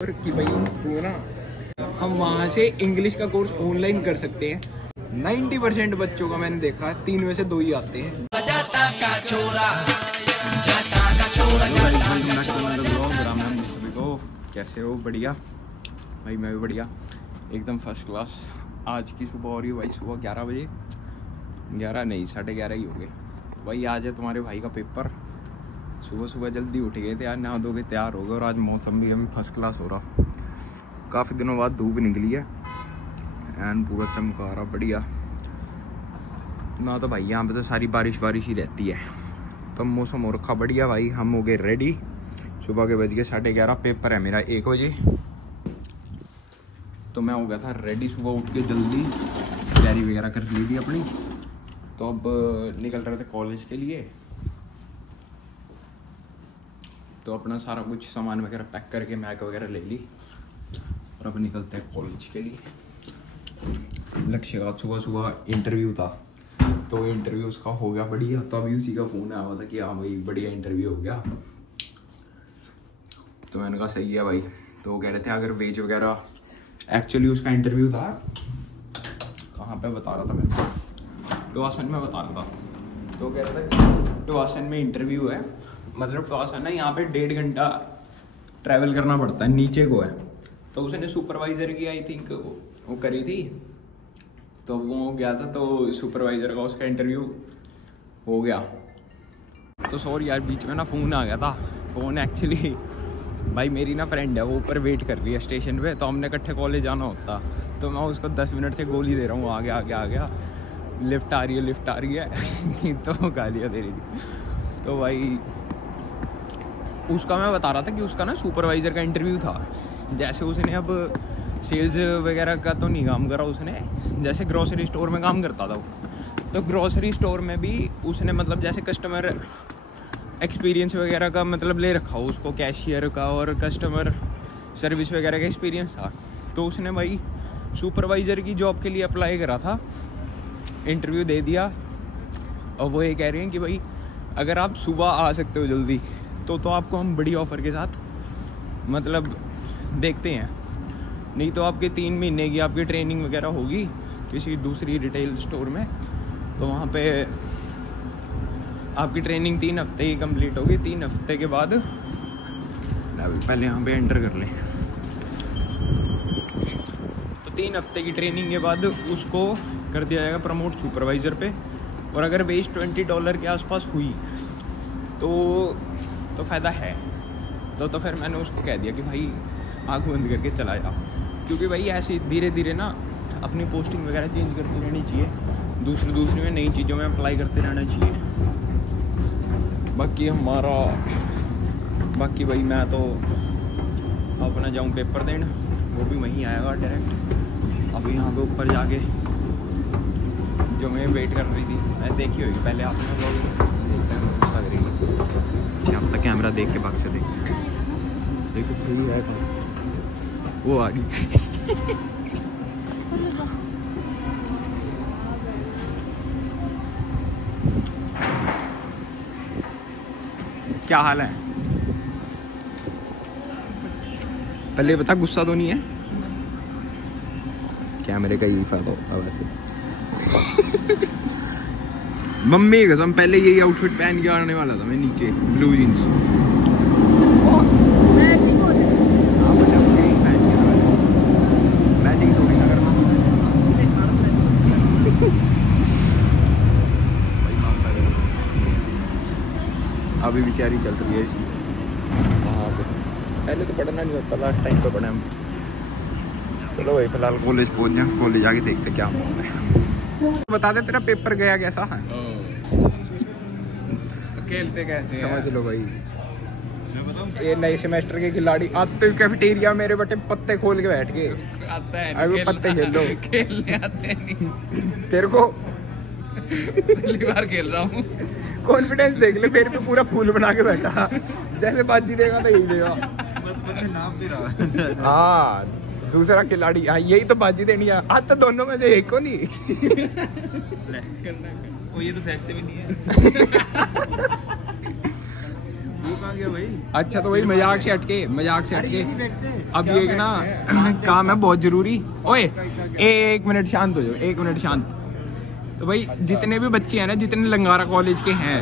कि भाई वो ना हम वहाँ से इंग्लिश का कोर्स ऑनलाइन कर सकते हैं। 90% बच्चों का मैंने देखा 3 में से 2 ही आते हैं। कैसे हो? बढ़िया भाई, मैं भी बढ़िया, एकदम फर्स्ट क्लास। आज की सुबह हो रही है भाई, सुबह 11 बजे, 11 नहीं 11:30 ही हो गए भाई। आज है तुम्हारे भाई का पेपर। सुबह सुबह जल्दी उठ गए थे, आज नहा धो के तैयार हो गए। और आज मौसम भी हमें फर्स्ट क्लास हो रहा, काफ़ी दिनों बाद धूप निकली है एंड पूरा चमका रहा, बढ़िया ना। तो भाई यहाँ पे तो सारी बारिश ही रहती है, तो मौसम हो रखा बढ़िया भाई। हम हो गए रेडी, सुबह के बज गए 11:30, पेपर है मेरा 1 बजे। तो मैं हो गया था रेडी, सुबह उठ के जल्दी तैयारी वगैरह कर ली थी अपनी। तो अब निकल रहे थे कॉलेज के लिए, तो अपना सारा कुछ सामान वगैरह पैक करके मैग वगैरह ले ली और अब निकलते हैं कॉलेज के लिए। लक्ष्य का सुबह इंटरव्यू था, तो इंटरव्यू उसका हो गया बढ़िया। तो अभी उसी का फ़ोन आया हुआ था कि हाँ भाई बढ़िया इंटरव्यू हो गया। तो मैंने कहा सही है भाई। तो वो कह रहे थे अगर वेज वगैरह, एक्चुअली उसका इंटरव्यू था कहाँ पे बता रहा था मैं, टवासन में बता रहा था। तो कह रहा था टवासन में इंटरव्यू है, मतलब टवासन है यहाँ पे 1.5 घंटा ट्रैवल करना पड़ता है, नीचे को है। तो उसने सुपरवाइज़र की आई थिंक वो करी थी, तो वो गया था, तो सुपरवाइज़र का उसका इंटरव्यू हो गया। तो सॉरी यार, बीच में ना फ़ोन आ गया था। फ़ोन एक्चुअली भाई मेरी ना फ्रेंड है, वो ऊपर वेट कर रही है स्टेशन पे, तो हमने इकट्ठे कॉलेज जाना होता। तो मैं उसको 10 मिनट से गोली दे रहा हूँ, आ गया, लिफ्ट आ रही है तो गालियाँ दे रही थी। तो भाई उसका मैं बता रहा था कि उसका ना सुपरवाइज़र का इंटरव्यू था। जैसे उसने अब सेल्स वगैरह का तो नहीं काम करा उसने, जैसे ग्रोसरी स्टोर में काम करता था वो। तो ग्रोसरी स्टोर में भी उसने मतलब जैसे कस्टमर एक्सपीरियंस वगैरह का मतलब ले रखा हो उसको, कैशियर का और कस्टमर सर्विस वगैरह का एक्सपीरियंस था। तो उसने भाई सुपरवाइज़र की जॉब के लिए अप्लाई करा था, इंटरव्यू दे दिया। और वो ये कह रहे हैं कि भाई अगर आप सुबह आ सकते हो जल्दी तो आपको हम बड़ी ऑफ़र के साथ मतलब देखते हैं, नहीं तो आपके 3 महीने की आपकी ट्रेनिंग वगैरह होगी किसी दूसरी रिटेल स्टोर में। तो वहाँ पे आपकी ट्रेनिंग 3 हफ्ते की कंप्लीट होगी। 3 हफ्ते के बाद पहले यहाँ पे एंटर कर लें। तो 3 हफ्ते की ट्रेनिंग के बाद उसको कर दिया जाएगा प्रमोट सुपरवाइज़र पे। और अगर बेस $20 के आसपास हुई तो फ़ायदा है। तो फिर मैंने उसको कह दिया कि भाई आँख बंद करके चला जा, क्योंकि भाई ऐसे धीरे धीरे ना अपनी पोस्टिंग वगैरह चेंज करती रहनी चाहिए, दूसरी में नई चीज़ों में अप्लाई करते रहना चाहिए। बाकी भाई मैं तो अपना जाऊँ पेपर देने, वो भी वहीं आएगा डायरेक्ट। अभी यहाँ पे ऊपर जाके जो मैं वेट कर रही थी, मैं देखी होगी पहले आपने लोग देखते हैं, गुस्सा करेगी। अब तक कैमरा देख के बाग से देखो खड़ी है, वो आ गई। क्या हाल है? पहले बता, गुस्सा तो नहीं है? कैमरे का यही फायदा होता है वैसे। मम्मी कसम, पहले यही आउटफिट पहन के आने वाला था मैं नीचे, ब्लू जींस। मैचिंग थोड़ी ना करना। अभी भी तैयारी चल रही है इसकी वहाँ पे। पहले तो पढ़ना नहीं होता, लास्ट टाइम पे पढ़े हम। चलो भाई फिलहाल कॉलेज पहुँच जाए, कॉलेज आके देखते क्या माहौल है। बता दे तेरा पेपर गया कैसा है? खेलते कैसे समझ लो भाई। ये नए सेमेस्टर के खिलाड़ी आते कैफेटेरिया मेरे बटे पत्ते खोल के बैठ गए। आता है अभी पत्ते खेल लो, खेलने आते नहीं तेरे को। पहली बार खेल रहा हूँ। कॉन्फिडेंस देख ले, फिर भी पूरा फूल बना के बैठा, जैसे बाजी देगा तो यही देगा। नाम दे रहा। हाँ दूसरा खिलाड़ी, हाँ यही तो बाजी देनी है। आज तो दोनों में से एक को नहीं। वो ये तो सहते भी नहीं है। वो कहाँ गया भाई? अच्छा तो भाई मजाक से हटके अब ये ना काम है बहुत जरूरी। ओए एक मिनट शांत हो जाओ, 1 मिनट शांत। तो भाई जितने भी बच्चे हैं ना, जितने लंगारा कॉलेज के हैं,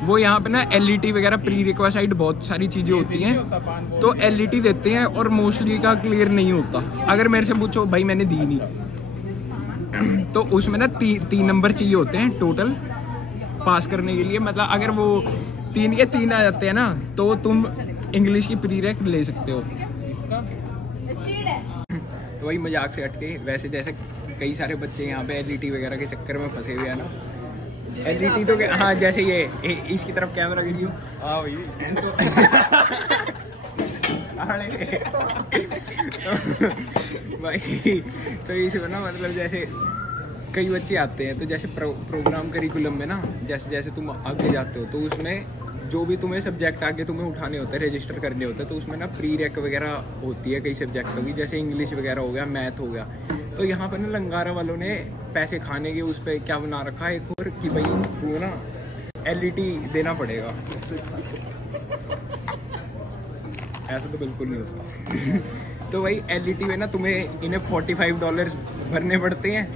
वो यहाँ पे ना LET वगैरह प्री रिक्वेस्ट बहुत सारी चीजें होती हैं, तो LET देते हैं और मोस्टली का क्लियर नहीं होता। अगर मेरे से पूछो भाई मैंने दी नहीं, तो उसमें ना 3 नंबर चाहिए होते हैं टोटल पास करने के लिए। मतलब अगर वो 3 के 3 आ जाते हैं ना, तो तुम इंग्लिश की प्री रेक ले सकते हो। तो वही मजाक से हटके, वैसे जैसे कई सारे बच्चे यहाँ पे LET वगैरह के चक्कर में फंसे हुए हैं ना। LET तो हाँ, जैसे ये इसकी तरफ कैमरा गिरी हो। हाँ भाई भाई तो इसमें ना मतलब जैसे कई बच्चे आते हैं, तो जैसे प्रोग्राम करिकुलम में ना, जैसे जैसे तुम आगे जाते हो, तो उसमें जो भी तुम्हें सब्जेक्ट आगे तुम्हें उठाने होते हैं, रजिस्टर करने होते हैं, तो उसमें ना प्री रेक वगैरह होती है कई सब्जेक्टों की, जैसे इंग्लिश वगैरह हो गया, मैथ हो गया। तो यहाँ पर ना लंगारा वालों ने पैसे खाने के उस पर क्या बना रखा है एक और, कि भाई तू ना LET देना पड़ेगा। ऐसा तो बिल्कुल नहीं होता। तो भाई LET में ना तुम्हें इन्हें $45 भरने पड़ते हैं।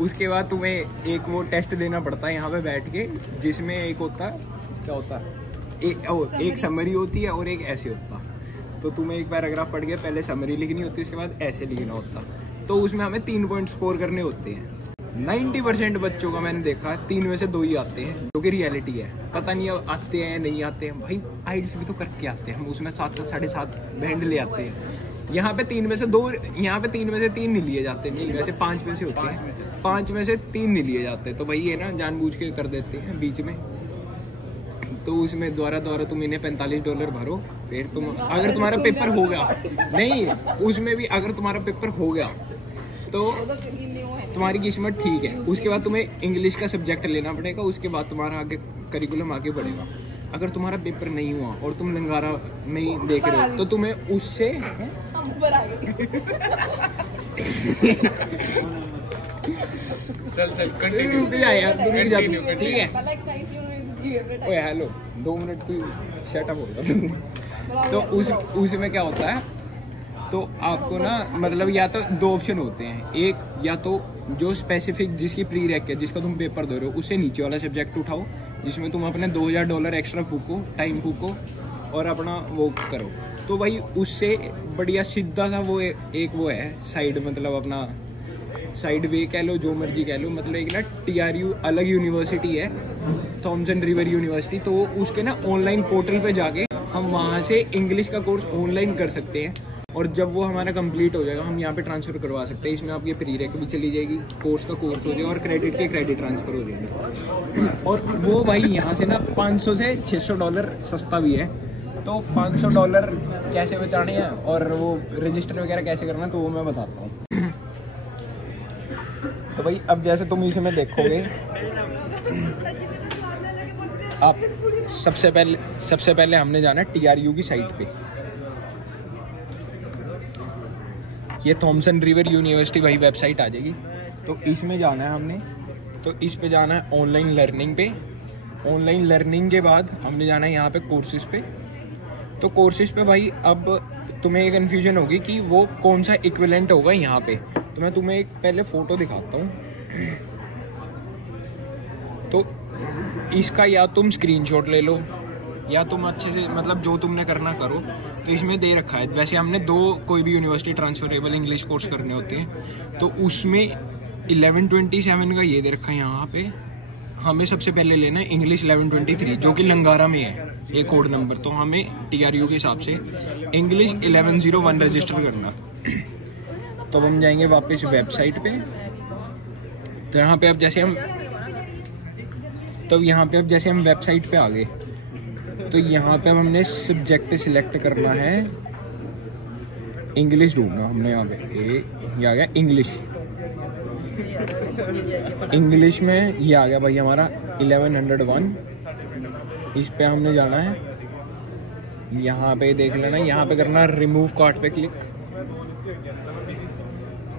उसके बाद तुम्हें एक वो टेस्ट देना पड़ता है यहाँ पे बैठ के, जिसमें एक होता है, क्या होता है, एक समरी होती है और एक ऐसे होता। तो तुम्हें एक पैराग्राफ पढ़ के पहले समरी लिखनी होती है, उसके बाद ऐसे लिखना होता। तो उसमें हमें 3 पॉइंट स्कोर करने होते हैं। 90% बच्चों का मैंने देखा 3 में से 2 ही आते हैं, जो कि रियलिटी है। पता नहीं अब आते हैं नहीं आते हैं। भाई आइल्स भी तो करके आते हैं हम, उसमें 7 साढ़े 7 बैंड ले आते हैं। यहाँ पे 3 में से 2, यहाँ पे 3 में से 3 नहीं लिए जाते, नहीं वैसे 5 में से होते हैं, 5 में से 3 नहीं लिए जाते। तो भाई ये ना जानबूझ के कर देते हैं बीच में। तो उसमें द्वारा तुम इन्हें $45 भरो, फिर तुम अगर तुम्हारा पेपर हो गया, नहीं उसमें भी अगर तुम्हारा पेपर हो गया तो तुम्हारी किस्मत ठीक है। उसके बाद तुम्हें इंग्लिश का सब्जेक्ट लेना पड़ेगा, उसके बाद तुम्हारा आगे करिकुलम आगे बढ़ेगा। अगर तुम्हारा पेपर नहीं हुआ और तुम लंगारा नहीं देख रहे हो, तो तुम्हें उससे ठीक है। ओए हेलो 2 मिनट की सेटअप होगा। तो उसमें क्या होता है, तो आपको ना मतलब या तो 2 ऑप्शन होते हैं। एक या तो जो स्पेसिफिक जिसकी प्री रैक है, जिसका तुम पेपर दे रहे हो, उससे नीचे वाला सब्जेक्ट उठाओ, जिसमें तुम अपने $2000 एक्स्ट्रा फूको, टाइम फूको और अपना वो करो। तो भाई उससे बढ़िया सीधा सा वो एक वो है साइड, मतलब अपना साइड वे कह लो, जो मर्जी कह लो। मतलब एक ना TRU अलग यूनिवर्सिटी है, थॉमसन रिवर यूनिवर्सिटी। तो उसके ना ऑनलाइन पोर्टल पे जाके हम वहाँ से इंग्लिश का कोर्स ऑनलाइन कर सकते हैं, और जब वो हमारा कंप्लीट हो जाएगा हम यहाँ पे ट्रांसफ़र करवा सकते हैं। इसमें आपकी प्री रैक भी चली जाएगी, कोर्स का कोर्स हो जाएगा और क्रेडिट के क्रेडिट ट्रांसफ़र हो जाएंगे। और वो भाई यहाँ से ना $500 से $600 सस्ता भी है। तो $500 कैसे बचाने हैं और वो रजिस्टर वगैरह कैसे करना है, तो वो मैं बताता हूँ। तो भाई अब जैसे तुम इसमें देखोगे, आप सबसे पहले हमने जाना है TRU की साइट पे। ये थॉमसन रिवर यूनिवर्सिटी भाई वेबसाइट आ जाएगी। तो इसमें जाना है हमने, तो इस पे जाना है ऑनलाइन लर्निंग पे। ऑनलाइन लर्निंग के बाद हमने जाना है यहाँ पे कोर्सेज पे। तो कोर्सेज पे भाई अब तुम्हें एक कन्फ्यूजन होगी कि वो कौन सा इक्विवेलेंट होगा यहाँ पे। तो मैं तुम्हें एक पहले फ़ोटो दिखाता हूँ। तो इसका या तुम स्क्रीनशॉट ले लो, या तुम अच्छे से मतलब जो तुमने करना करो। तो इसमें दे रखा है, वैसे हमने 2 कोई भी यूनिवर्सिटी ट्रांसफरेबल इंग्लिश कोर्स करने होते हैं। तो उसमें 1127 का ये दे रखा है यहाँ पे। हमें सबसे पहले लेना है इंग्लिश 1123, जो कि लंगारा में है, ये कोड नंबर। तो हमें TRU के हिसाब से इंग्लिश 1101 रजिस्टर करना। तो हम जाएंगे वापस वेबसाइट पे। तो यहाँ पे अब जैसे हम वेबसाइट पे आ गए, तो यहाँ पे अब हमने सब्जेक्ट सिलेक्ट करना है, इंग्लिश ढूंढना हमने। यहाँ पे ये आ गया इंग्लिश में ये आ गया भाई हमारा 1101। इस पे हमने जाना है, यहाँ पे देख लेना, यहाँ पे करना रिमूव कार्ट पे क्लिक।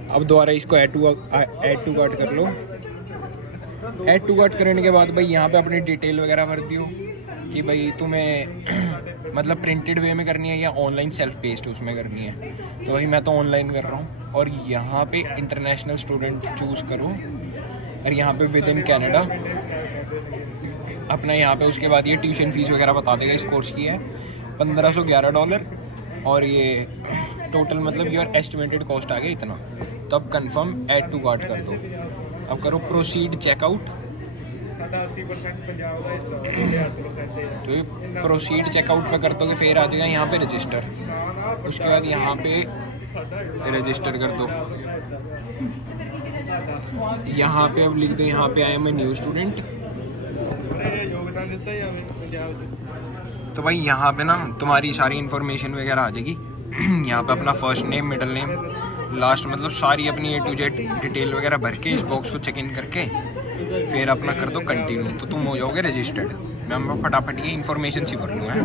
अब दोबारा इसको ऐड टू कार्ट कर लो। ऐड टू कार्ट करने के बाद भाई यहाँ पे अपनी डिटेल वगैरह भर दियो। कि भाई तुम्हें मतलब प्रिंटेड वे में करनी है या ऑनलाइन सेल्फ पेस्ट उसमें करनी है। तो वही मैं तो ऑनलाइन कर रहा हूँ। और यहाँ पे इंटरनेशनल स्टूडेंट चूज़ करो और यहाँ पे विद इन कैनेडा अपना यहाँ पे। उसके बाद ये ट्यूशन फीस वगैरह बता देगा इस कोर्स की है $1511 और ये टोटल मतलब योर एस्टिमेटेड कॉस्ट आ गया इतना। तो अब कंफर्म ऐड टू कार्ट कर दो। अब करो प्रोसीड चेकआउट। तो ये प्रोसीड चेकआउट पे कर दोगे फिर आ जाएगा यहाँ पे रजिस्टर। उसके बाद यहाँ पे रजिस्टर कर दो। यहाँ पे अब लिख दो यहाँ पे I am a new student. तो भाई यहाँ पे ना तुम्हारी सारी इन्फॉर्मेशन वगैरह आ जाएगी। यहाँ पे अपना first name, middle name, last मतलब सारी अपनी A to Z डिटेल वगैरह भर के इस बॉक्स को चेक इन करके फिर अपना कर दो कंटिन्यू। तो तुम हो जाओगे रजिस्टर्ड। मैं फटाफट ये इन्फॉर्मेशन सी भर लूँ है।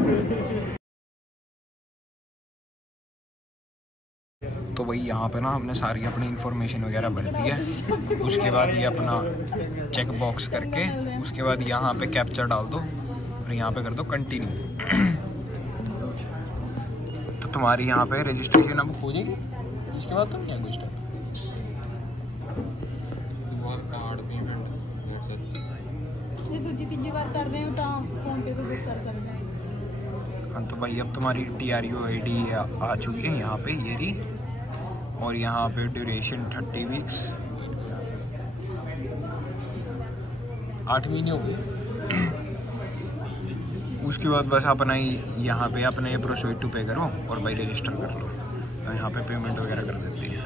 तो भाई यहाँ पे ना हमने सारी अपनी इन्फॉर्मेशन वगैरह भर दी है। उसके बाद ये अपना चेक बॉक्स करके उसके बाद यहाँ पे कैप्चा डाल दो और यहाँ पे कर दो कंटिन्यू। तो तुम्हारी यहाँ पे रजिस्ट्रेशन अब हो जाएगी। इसके बाद तुम क्या कुछ हाँ। तो भाई अब तुम्हारी TRU ID आ चुकी है यहाँ पे ये रही। और यहाँ पे ड्यूरेशन 30 वीक्स 8 महीने हो गए। उसके बाद बस अपना ही यहाँ पे अपना ये प्रोसीड टू पे करो और भाई रजिस्टर कर लो। यहाँ पे पेमेंट वगैरह कर देती है।